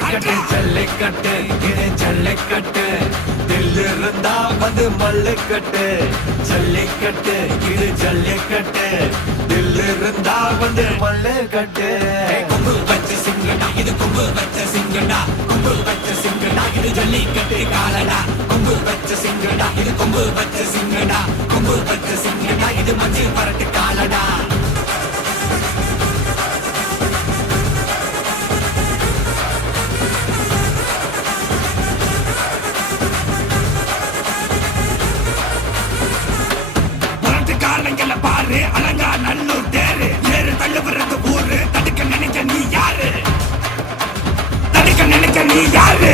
ஜல்லிக்கட்டு ஜல்லிக்கட்டு இது ஜல்லிக்கட்டு தில்லு இருந்தா வந்து மல்லுக்கட்டு ஜல்லிக்கட்டு இது ஜல்லிக்கட்டு தில்லு இருந்தா வந்து மல்லுக்கட்டு கொம்பு வச்ச சிங்கடா இது கொம்பு வச்ச சிங்கடா கொம்பு வச்ச சிங்கடா இது ஜல்லிக்கட்டு காலடா கொம்பு வச்ச சிங்கடா இது கொம்பு வச்ச சிங்கடா கொம்பு வச்ச சிங்கடா இது மஞ்சள் பரட்டு காலடா பாரு அலங்கா நல்லூர் தேரு ஏறு தள்ளுவது ஊரு தடுக்க நினைக்க நீ யாரு தடுக்க நினைக்க நீ யாரு